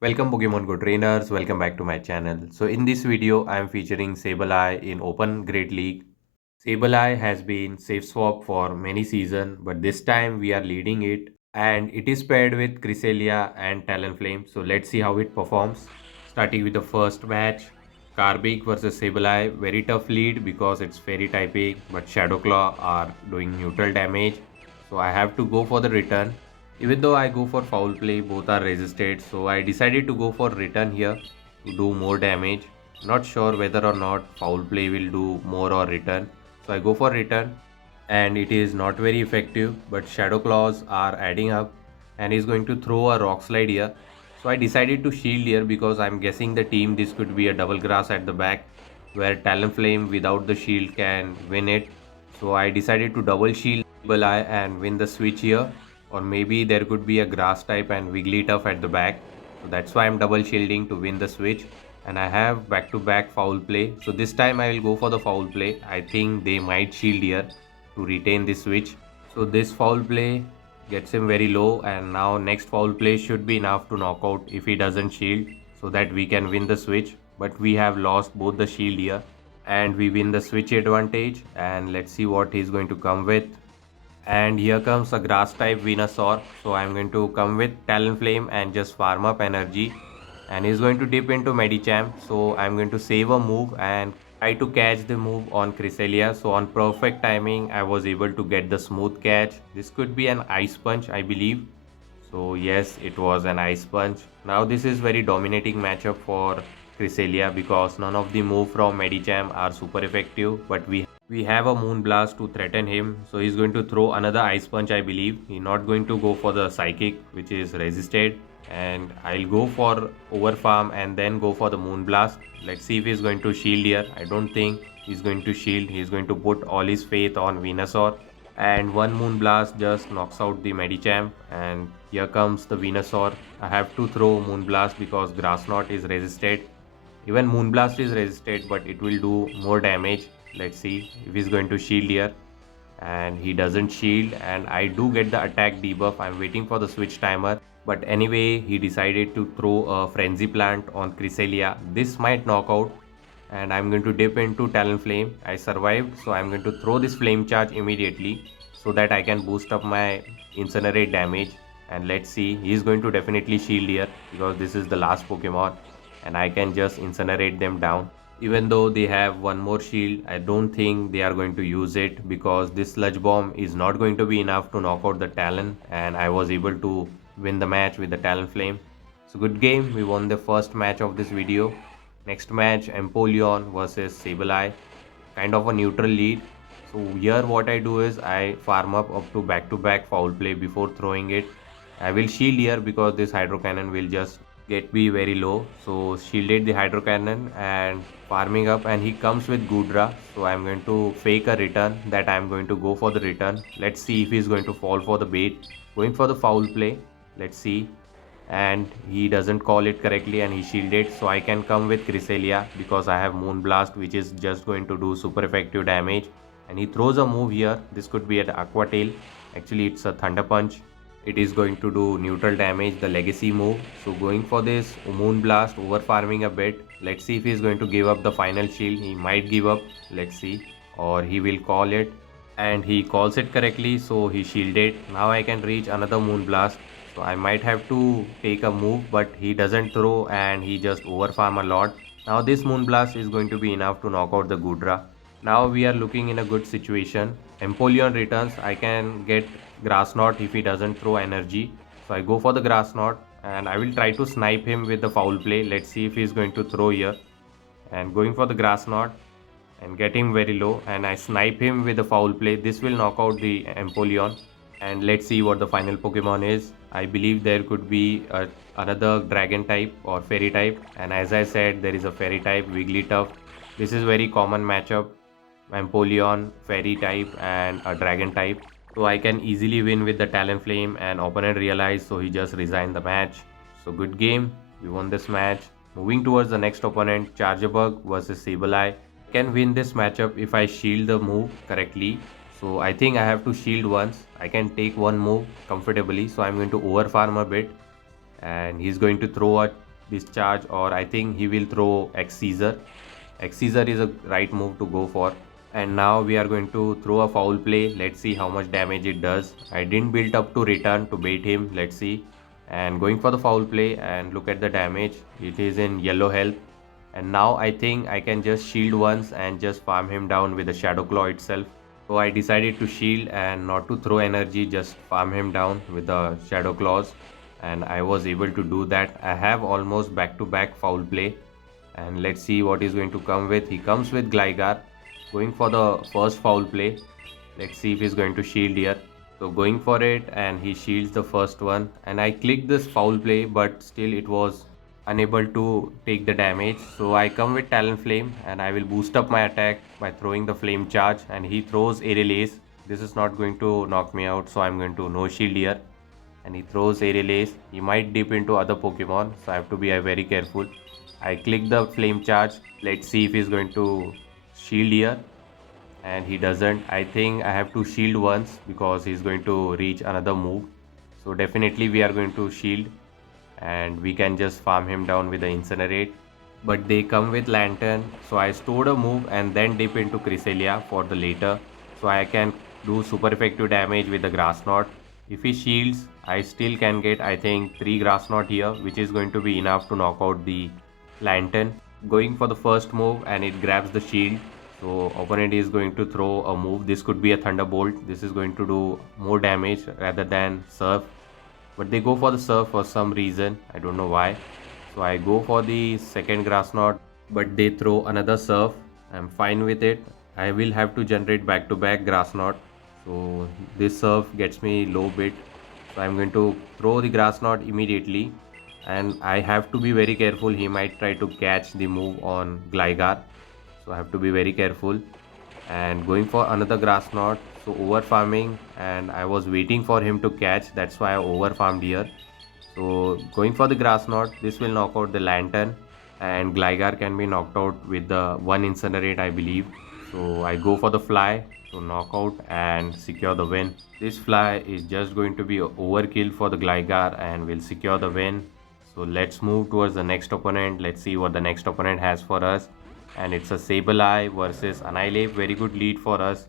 Welcome Pokemon Go trainers, welcome back to my channel. So in this video, I am featuring Sableye in Open Great League. Sableye has been safe swap for many seasons, but this time we are leading it and it is paired with Cresselia and Talonflame. So let's see how it performs. Starting with the first match, Carbink versus Sableye. Very tough lead because it's fairy typing, but Shadow Claw are doing neutral damage. So I have to go for the return. Even though I go for foul play, both are resisted. So I decided to go for return here to do more damage. Not sure whether or not foul play will do more or return. So I go for return and it is not very effective, but Shadow Claws are adding up and he's going to throw a rock slide here. So I decided to shield here because I'm guessing the team this could be a double grass at the back where Talonflame without the shield can win it. So I decided to double shield Eye and win the switch here, or maybe there could be a grass type and Wigglytuff at the back. So that's why I'm double shielding to win the switch. And I have back to back foul play. So this time I will go for the foul play. I think they might shield here to retain the switch. So this foul play gets him very low, and now next foul play should be enough to knock out if he doesn't shield so that we can win the switch. But we have lost both the shield here and we win the switch advantage, and let's see what he's going to come with. And here comes a grass type Venusaur. So I'm going to come with Talonflame and just farm up energy. And he's going to dip into Medicham. So I'm going to save a move and try to catch the move on Cresselia. So on perfect timing, I was able to get the smooth catch. This could be an Ice Punch, I believe. So yes, it was an Ice Punch. Now this is very dominating matchup for Cresselia because none of the move from Medicham are super effective, but we have a Moonblast to threaten him. So he's going to throw another Ice Punch, I believe. He's not going to go for the Psychic, which is resisted. And I'll go for Overfarm and then go for the Moonblast. Let's see if he's going to shield here. I don't think he's going to shield. He's going to put all his faith on Venusaur. And one Moonblast just knocks out the Medicham. And here comes the Venusaur. I have to throw Moonblast because Grass Knot is resisted. Even Moonblast is resisted, but it will do more damage. Let's see if he's going to shield here. And he doesn't shield, and I do get the attack debuff. I'm waiting for the switch timer. But anyway, he decided to throw a Frenzy Plant on Cresselia. This might knock out. And I'm going to dip into Talonflame. I survived, so I'm going to throw this Flame Charge immediately so that I can boost up my Incinerate damage. And let's see, he's going to definitely shield here because this is the last Pokemon and I can just incinerate them down. Even though they have one more shield, I don't think they are going to use it because this Sludge Bomb is not going to be enough to knock out the Talon, and I was able to win the match with the Talonflame. So good game, we won the first match of this video. Next match, Empoleon versus Sableye, kind of a neutral lead. So here what I do is I farm up to back foul play before throwing it. I will shield here because this Hydro Cannon will just get me very low. So shielded the Hydro Cannon and farming up, and he comes with Goodra. So I'm going to fake a return that I'm going to go for the return. Let's see if he's going to fall for the bait. Going for the foul play. Let's see. And he doesn't call it correctly and he shielded, so I can come with Cresselia because I have Moonblast, which is just going to do super effective damage. And he throws a move here. This could be an Aqua Tail. Actually it's a Thunder Punch. It is going to do neutral damage, the legacy move. So going for this Moonblast, over farming a bit. Let's see if he's going to give up the final shield. He might give up, let's see, or he will call it, and he calls it correctly, so he shielded. Now I can reach another Moonblast. So I might have to take a move, but he doesn't throw and he just overfarm a lot. Now this Moonblast is going to be enough to knock out the Goodra. Now we are looking in a good situation. Empoleon returns. I can get Grass Knot if he doesn't throw energy. So I go for the Grass Knot and I will try to snipe him with the foul play. Let's see if he's going to throw here. And going for the Grass Knot and get him very low, and I snipe him with the foul play. This will knock out the Empoleon. And let's see what the final Pokemon is. I believe there could be another dragon type or fairy type, and as I said, there is a fairy type, Wigglytuff. This is very common matchup, Empoleon, fairy type and a dragon type. So I can easily win with the Talonflame, and opponent realized, so he just resigned the match. So good game, we won this match. Moving towards the next opponent, Charjabug versus Sableye. Can win this matchup if I shield the move correctly. So I think I have to shield once. I can take one move comfortably. So I'm going to overfarm a bit. And he's going to throw a discharge, or I think he will throw X Caesar. X Caesar is a right move to go for. And now we are going to throw a foul play. Let's see how much damage it does. I didn't build up to return to bait him. Let's see. And going for the foul play, and look at the damage. It is in yellow health. And now I think I can just shield once and just farm him down with the Shadow Claw itself. So I decided to shield and not to throw energy, just farm him down with the Shadow Claws. And I was able to do that. I have almost back to back foul play. And let's see what he's going to come with. He comes with Gligar, going for the first foul play. Let's see if he's going to shield here. So going for it, and he shields the first one. And I clicked this foul play, but still it was unable to take the damage. So I come with Talonflame, and I will boost up my attack by throwing the Flame Charge. And he throws Aerial Ace. This is not going to knock me out, so I'm going to no shield here. And he throws Aerial Ace. He might dip into other Pokemon, so I have to be very careful. I click the Flame Charge. Let's see if he's going to shield here. And he doesn't. I think I have to shield once because he's going to reach another move. So definitely we are going to shield, and we can just farm him down with the Incinerate. But they come with Lantern, so I stored a move and then dip into Cresselia for the later, so I can do super effective damage with the Grass Knot. If he shields, I still can get, I think, 3 Grass Knot here, which is going to be enough to knock out the Lantern. Going for the first move, and it grabs the shield. So opponent is going to throw a move. This could be a Thunderbolt. This is going to do more damage rather than Surf. But they go for the Surf for some reason. I don't know why. So I go for the second Grass Knot, but they throw another Surf. I'm fine with it. I will have to generate back to back Grass Knot. So this Surf gets me low bit. So I'm going to throw the Grass Knot immediately. And I have to be very careful. He might try to catch the move on Gligar. So I have to be very careful. And going for another Grass Knot. So over farming, and I was waiting for him to catch. That's why I over farmed here. So going for the Grass Knot, this will knock out the Lantern, and Gligar can be knocked out with the one Incinerate, I believe. So I go for the Fly to knock out and secure the win. This Fly is just going to be overkill for the Gligar and will secure the win. So let's move towards the next opponent. Let's see what the next opponent has for us. And it's a Sableye versus Annihilate. Very good lead for us.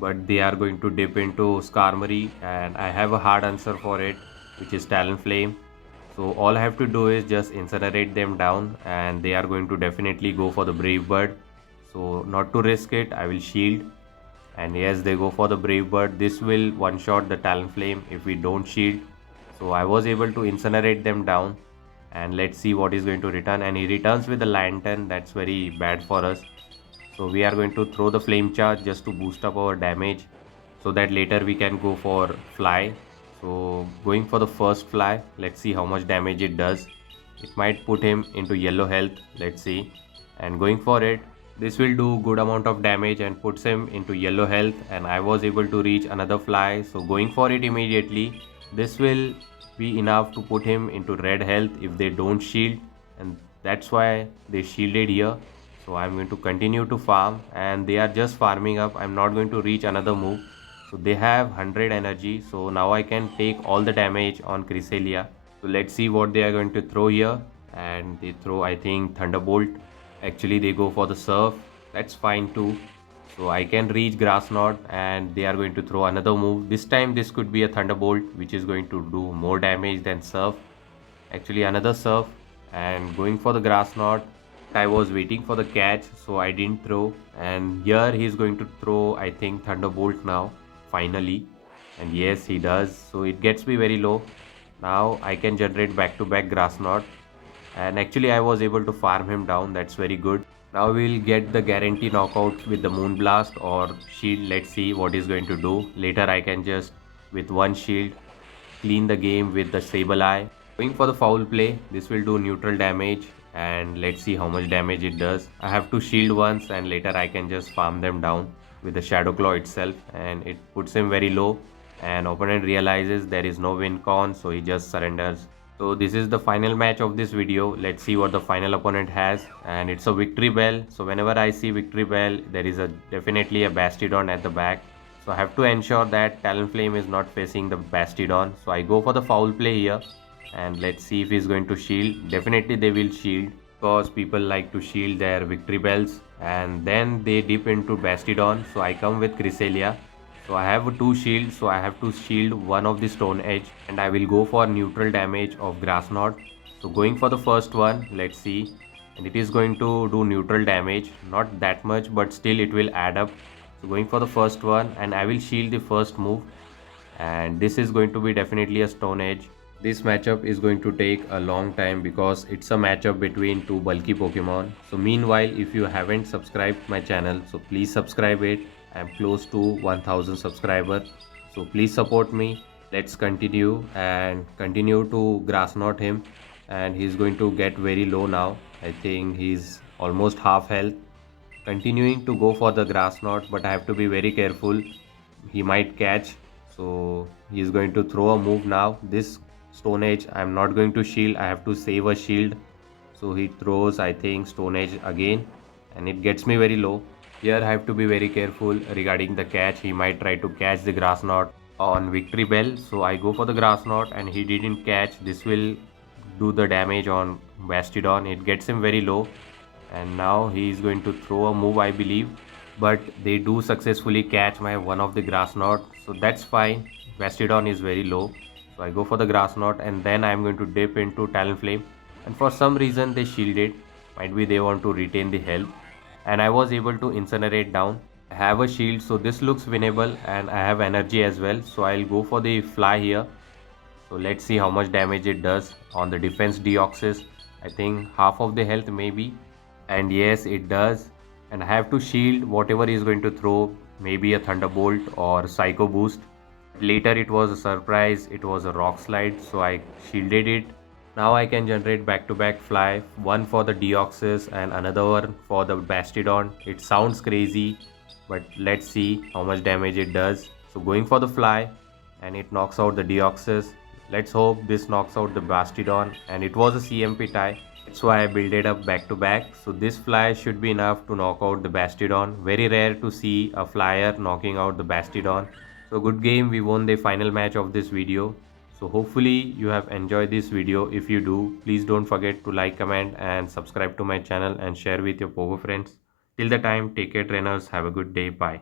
But they are going to dip into Skarmory, and I have a hard answer for it, which is Talonflame. So all I have to do is just incinerate them down, and they are going to definitely go for the Brave Bird. So not to risk it, I will shield. And yes, they go for the Brave Bird. This will one-shot the Talonflame if we don't shield. So I was able to incinerate them down. And let's see what is going to return. And he returns with the Lantern. That's very bad for us. So we are going to throw the Flame Charge just to boost up our damage, so that later we can go for Fly. So going for the first Fly. Let's see how much damage it does. It might put him into yellow health. Let's see. And going for it. This will do good amount of damage and puts him into yellow health, and I was able to reach another Fly. So going for it immediately. This will be enough to put him into red health if they don't shield, and that's why they shielded here. So I'm going to continue to farm, and they are just farming up. I'm not going to reach another move. So they have 100 energy, so now I can take all the damage on Cresselia. So let's see what they are going to throw here. And they throw, I think, Thunderbolt. Actually they go for the Surf. That's fine too. So I can reach Grass Knot, and they are going to throw another move. This time this could be a Thunderbolt, which is going to do more damage than Surf. Actually another Surf, and going for the Grass Knot. I was waiting for the catch, so I didn't throw. And here he's going to throw, I think, Thunderbolt now, finally. And yes, he does. So it gets me very low. Now I can generate back-to-back Grass Knot. And actually I was able to farm him down. That's very good. Now we'll get the guarantee knockout with the Moonblast or Shield. Let's see what he's going to do. Later I can just, with one shield, clean the game with the Sableye. Going for the foul play. This will do neutral damage, and let's see how much damage it does. I have to shield once, and later I can just farm them down with the Shadow Claw itself, and it puts him very low. And opponent realizes there is no win con, so he just surrenders. So this is the final match of this video. Let's see what the final opponent has, and it's a Victory Bell. So whenever I see Victory Bell, there is definitely a Bastidon at the back. So I have to ensure that Talonflame is not facing the Bastidon. So I go for the foul play here, And let's see if he's going to shield. Definitely they will shield because people like to shield their victory bells, and then they dip into Bastidon. So I come with Cresselia. So I have two shields, so I have to shield one of the stone edge, and I will go for neutral damage of grass knot. So going for the first one, let's see. And it is going to do neutral damage, not that much, but still it will add up. So going for the first one, and I will shield the first move, and this is going to be definitely a stone edge. This matchup is going to take a long time because it's a matchup between two bulky Pokemon. So meanwhile, if you haven't subscribed my channel, so please subscribe it. I'm close to 1000 subscribers. So please support me. Let's continue and continue to grass knot him. And he's going to get very low now. I think he's almost half health. Continuing to go for the grass knot, but I have to be very careful. He might catch. So he's going to throw a move now. This stone edge, I'm not going to shield, I have to save a shield. So he throws, I think, stone edge again, and it gets me very low. Here I have to be very careful regarding the catch. He might try to catch the grass knot on victory bell, so I go for the grass knot and he didn't catch. This will do the damage on Bastidon. It gets him very low, and now he is going to throw a move, I believe, but they do successfully catch my one of the grass knot, so that's fine. Bastidon is very low, so I go for the grass knot, and then I'm going to dip into Talonflame, and for some reason they shielded. Might be they want to retain the health, and I was able to incinerate down. I have a shield, so this looks winnable, and I have energy as well, so I'll go for the fly here. So let's see how much damage it does on the defense Deoxys. I think half of the health maybe, and yes, it does. And I have to shield whatever he is going to throw, maybe a thunderbolt or psycho boost. Later it was a surprise, it was a rock slide, so I shielded it. Now I can generate back to back fly, one for the Deoxys and another one for the Bastidon. It sounds crazy, but let's see how much damage it does. So going for the fly, and it knocks out the Deoxys. Let's hope this knocks out the Bastidon, and it was a CMP tie. That's why I build it up back to back. So this fly should be enough to knock out the Bastidon. Very rare to see a flyer knocking out the Bastidon. So good game, we won the final match of this video. So hopefully you have enjoyed this video. If you do, please don't forget to like, comment and subscribe to my channel and share with your Pogo friends. Till the time, take care trainers, have a good day, bye.